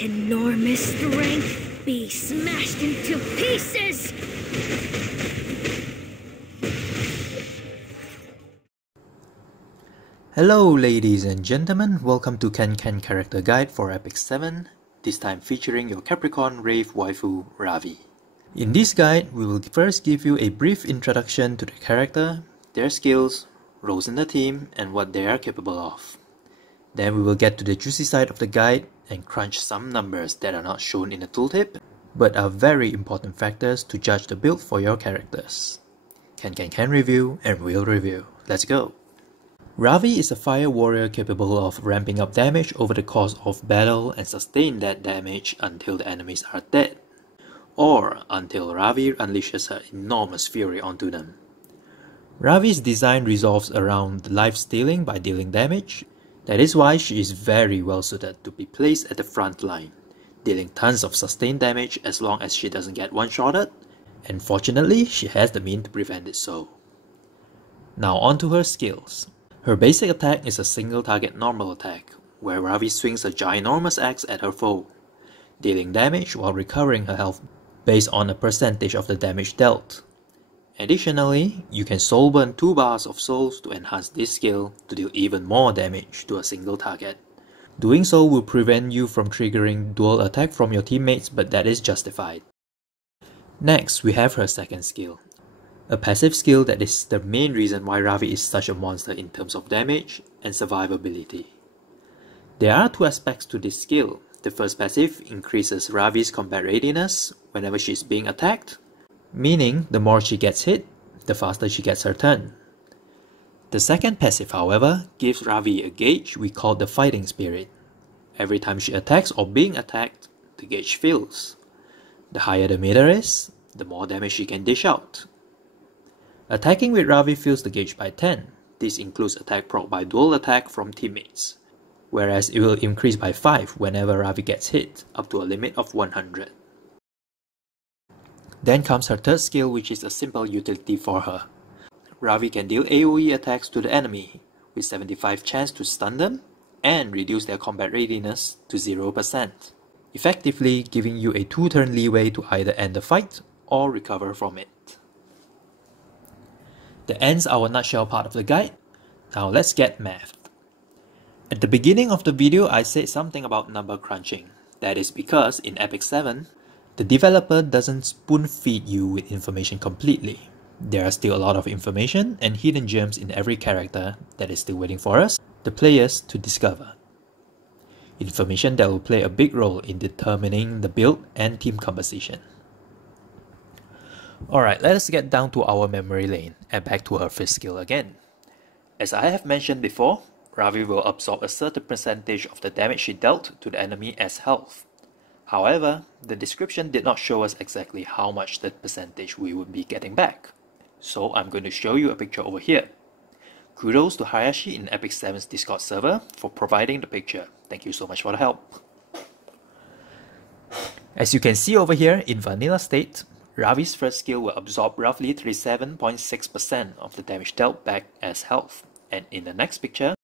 Enormous strength be smashed into pieces! Hello ladies and gentlemen, welcome to Kenken character guide for Epic 7, this time featuring your Capricorn Rave waifu Ravi. In this guide, we will first give you a brief introduction to the character, their skills, roles in the team, and what they are capable of. Then we will get to the juicy side of the guide and crunch some numbers that are not shown in the tooltip, but are very important factors to judge the build for your characters. Kenken review and real review. Let's go! Ravi is a fire warrior capable of ramping up damage over the course of battle and sustain that damage until the enemies are dead, or until Ravi unleashes her enormous fury onto them. Ravi's design revolves around the life stealing by dealing damage. That is why she is very well suited to be placed at the front line, dealing tons of sustained damage as long as she doesn't get one-shotted, and fortunately she has the means to prevent it so. Now on to her skills. Her basic attack is a single target normal attack, where Ravi swings a ginormous axe at her foe, dealing damage while recovering her health based on a percentage of the damage dealt. Additionally, you can soul burn 2 bars of souls to enhance this skill to deal even more damage to a single target. Doing so will prevent you from triggering dual attack from your teammates, but that is justified. Next, we have her second skill. A passive skill that is the main reason why Ravi is such a monster in terms of damage and survivability. There are 2 aspects to this skill. The first passive increases Ravi's combat readiness whenever she is being attacked, meaning the more she gets hit, the faster she gets her turn. The second passive, however, gives Ravi a gauge we call the fighting spirit. Every time she attacks or being attacked, the gauge fills. The higher the meter is, the more damage she can dish out. Attacking with Ravi fills the gauge by 10. This includes attack proc by dual attack from teammates, whereas it will increase by 5 whenever Ravi gets hit, up to a limit of 100. Then comes her third skill, which is a simple utility for her. Ravi can deal AoE attacks to the enemy, with 75 chance to stun them, and reduce their combat readiness to 0%, effectively giving you a 2-turn leeway to either end the fight or recover from it. That ends our nutshell part of the guide. Now let's get mathed. At the beginning of the video, I said something about number crunching. That is because in Epic 7, the developer doesn't spoon-feed you with information completely. There are still a lot of information and hidden gems in every character that is still waiting for us, the players, to discover. Information that will play a big role in determining the build and team composition. Alright, let us get down to our memory lane and back to her first skill again. As I have mentioned before, Ravi will absorb a certain percentage of the damage she dealt to the enemy as health. However, the description did not show us exactly how much that percentage we would be getting back. So I'm going to show you a picture over here. Kudos to Hayashi in Epic 7's Discord server for providing the picture. Thank you so much for the help. As you can see over here in vanilla state, Ravi's first skill will absorb roughly 37.6% of the damage dealt back as health. And in the next picture,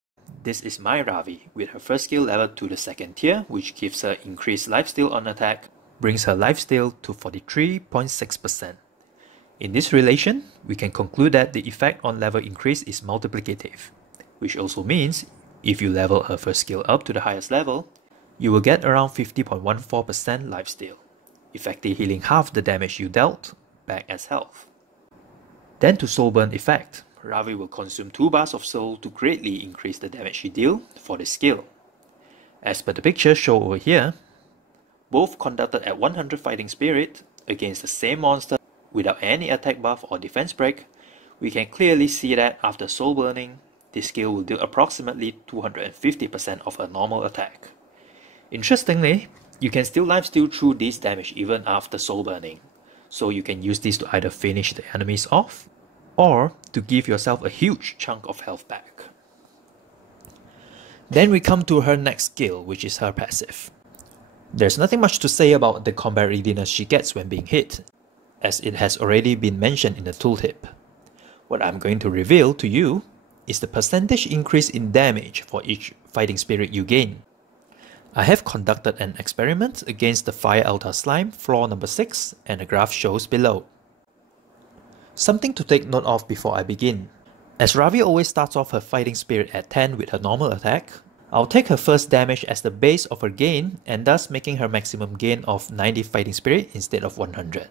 this is my Ravi, with her first skill leveled to the 2nd tier, which gives her increased lifesteal on attack, brings her lifesteal to 43.6%. In this relation, we can conclude that the effect on level increase is multiplicative, which also means if you level her first skill up to the highest level, you will get around 50.14% lifesteal, effectively healing half the damage you dealt back as health. Then to soul burn effect, Ravi will consume 2 bars of soul to greatly increase the damage she deals for this skill. As per the picture shown over here, both conducted at 100 fighting spirit against the same monster without any attack buff or defense break, we can clearly see that after soul burning, this skill will deal approximately 250% of her normal attack. Interestingly, you can still lifesteal through this damage even after soul burning, so you can use this to either finish the enemies off, or to give yourself a huge chunk of health back. Then we come to her next skill, which is her passive. There's nothing much to say about the combat readiness she gets when being hit, as it has already been mentioned in the tooltip. What I'm going to reveal to you is the percentage increase in damage for each fighting spirit you gain. I have conducted an experiment against the Fire Altar Slime, floor number 6, and the graph shows below. Something to take note of before I begin. As Ravi always starts off her fighting spirit at 10 with her normal attack, I'll take her first damage as the base of her gain and thus making her maximum gain of 90 fighting spirit instead of 100.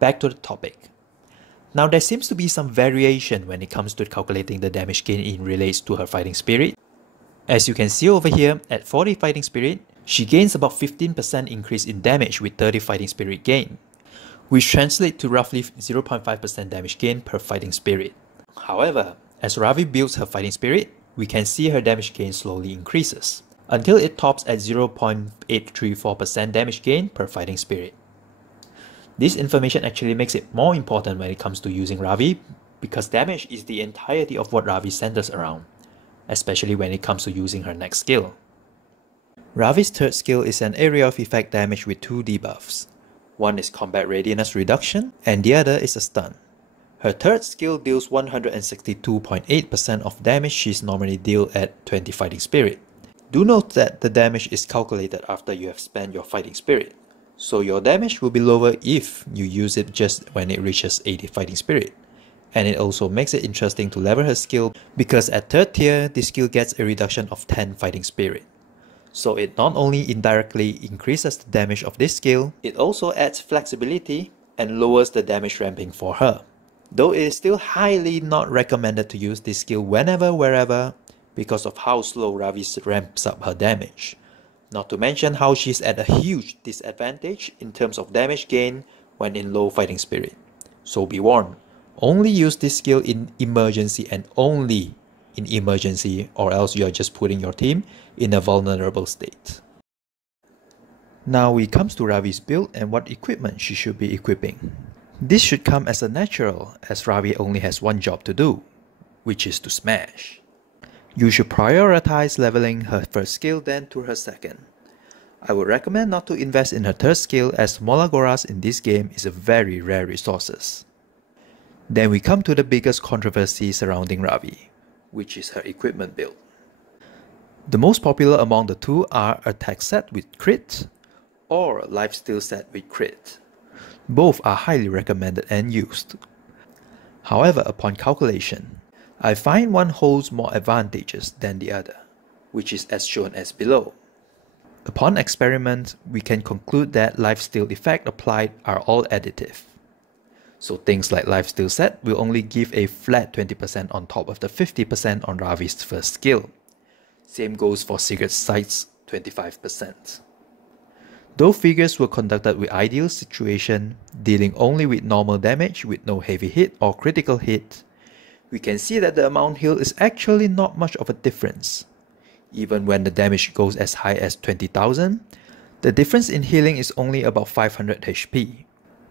Back to the topic. Now there seems to be some variation when it comes to calculating the damage gain in relates to her fighting spirit. As you can see over here, at 40 fighting spirit, she gains about 15% increase in damage with 30 fighting spirit gain, which translates to roughly 0.5% damage gain per fighting spirit. However, as Ravi builds her fighting spirit, we can see her damage gain slowly increases, until it tops at 0.834% damage gain per fighting spirit. This information actually makes it more important when it comes to using Ravi, because damage is the entirety of what Ravi centers around, especially when it comes to using her next skill. Ravi's third skill is an area of effect damage with 2 debuffs. One is combat readiness reduction, and the other is a stun. Her third skill deals 162.8% of damage she's normally dealt at 20 fighting spirit. Do note that the damage is calculated after you have spent your fighting spirit, so your damage will be lower if you use it just when it reaches 80 fighting spirit. And it also makes it interesting to level her skill because at 3rd tier, this skill gets a reduction of 10 fighting spirit. So it not only indirectly increases the damage of this skill, it also adds flexibility and lowers the damage ramping for her. Though it is still highly not recommended to use this skill whenever, wherever, because of how slow Ravi ramps up her damage. Not to mention how she's at a huge disadvantage in terms of damage gain when in low fighting spirit. So be warned, only use this skill in emergency and only in emergency, or else you are just putting your team in a vulnerable state. Now it comes to Ravi's build and what equipment she should be equipping. This should come as a natural, as Ravi only has one job to do, which is to smash. You should prioritize leveling her first skill then to her second. I would recommend not to invest in her third skill as Molagoras in this game is a very rare resources. Then we come to the biggest controversy surrounding Ravi, which is her equipment build. The most popular among the two are attack set with crit or lifesteal set with crit. Both are highly recommended and used. However, upon calculation, I find one holds more advantages than the other, which is as shown as below. Upon experiment, we can conclude that lifesteal effect applied are all additive. So things like lifesteal set will only give a flat 20% on top of the 50% on Ravi's first skill. Same goes for Secret Sight's 25%. Though figures were conducted with ideal situation, dealing only with normal damage with no heavy hit or critical hit, we can see that the amount healed is actually not much of a difference. Even when the damage goes as high as 20,000, the difference in healing is only about 500 HP,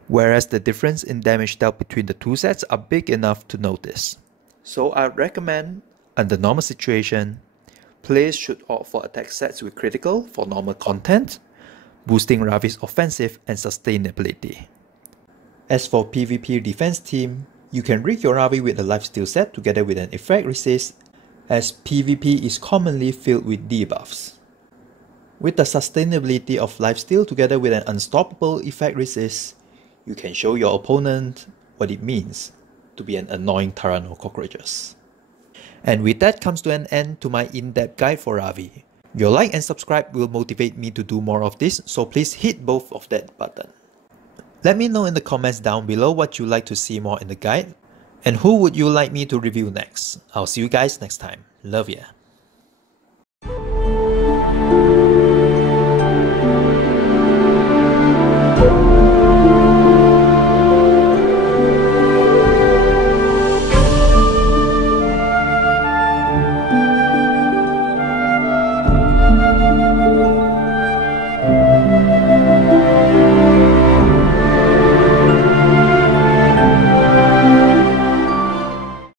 whereas the difference in damage dealt between the two sets are big enough to notice. So I recommend, under normal situation, players should opt for attack sets with critical for normal content, boosting Ravi's offensive and sustainability. As for PvP defense team, you can rig your Ravi with a lifesteal set together with an effect resist, as PvP is commonly filled with debuffs. With the sustainability of lifesteal together with an unstoppable effect resist, you can show your opponent what it means to be an annoying Tyranno cockroaches. And with that comes to an end to my in-depth guide for Ravi. Your like and subscribe will motivate me to do more of this, so please hit both of that button. Let me know in the comments down below what you'd like to see more in the guide, and who would you like me to review next. I'll see you guys next time. Love ya.